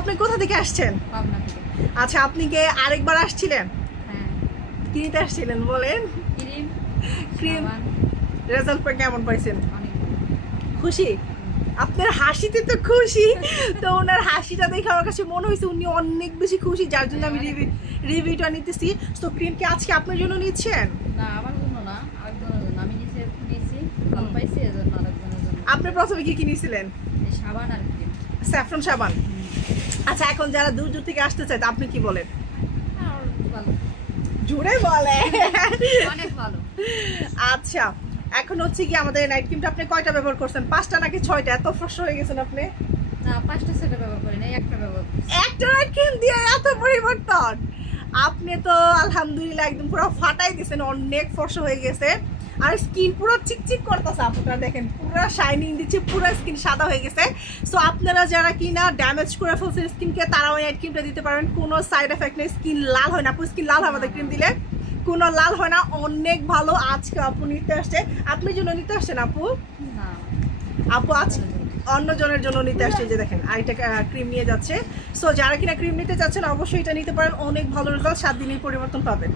আপনি কোথা থেকে আসছেন? পাবনা থেকে। আচ্ছা, আপনি কি আরেকবার আসছিলেন? হ্যাঁ। কি নিতে আসছিলেন বলেন? Cream, cream. সাবান, রেজাল্ট পে কেমন পাইছেন? অনেক খুশি? আপনার হাসিতে তো খুশি, তো ওনার হাসিটা দেখে আমার কাছে মনে হয়েছে উনি অনেক বেশি খুশি, যার জন্য আমি রিভিউটা নিতেছি। তো ক্রিম কি আজকে আপনার জন্য নিচ্ছেন? না, আমার জন্য না, আরেকজনের জন্য। আমি নিয়েছি, ভালো পাইছি, এজন্য আরেকজনের জন্য। আপনি প্রথমে কি কিনেছিলেন? এই সাবান আর ক্রিম। স্যাফরন সাবান। আচ্ছা, এখন যারা দূর দূর থেকে আসতে চায় তা আপনি কি বলেন? আর ভালো, জুড়ে বলে। অনেক ভালো। আচ্ছা, এখন হচ্ছে কি আমাদের নাইট ক্রিমটা আপনি কয়টা ব্যবহার করছেন? 5টা নাকি 6টা? এত ফর্সা হয়ে গেছেন আপনি। না, 5টা সেটা ব্যবহার করি না, একটা ব্যবহার করি। একটা নাইট ক্রিম দিয়ে এত পরিবর্তন! আপনি তো আলহামদুলিল্লাহ একদম পুরো ফাটাই দিয়েছেন, অনেক ফর্সা হয়ে গেছে। আর স্কিন পুরো চিকচিক করতেছে, আপনারা দেখেন পুরো শাইনিং দিচ্ছে, পুরো স্কিন সাদা হয়ে গেছে। সো আপনারা যারা কিনা ড্যামেজ করে ফেলছেন স্কিনকে, তারা ওই নাইট ক্রিমটা দিতে পারেন, কোনো সাইড এফেক্ট নেই, স্কিন লাল হয় না। আপু স্কিন লাল হয় আমাদের ক্রিম দিলে? কোনো লাল হয় না, অনেক ভালো। আজকে আপু নিতে আসছে, আপনার জন্য নিতে আসছেন আপু? না, আপু আজ অন্যজনের জন্য নিতে আসছে, যে দেখেন আরেকটা ক্রিম নিয়ে যাচ্ছে। সো যারা কিনা ক্রিম নিতে চাচ্ছেন অবশ্যই এটা নিতে পারেন, অনেক ভালো রেজাল্ট, 7 দিনেই পরিবর্তন পাবেন।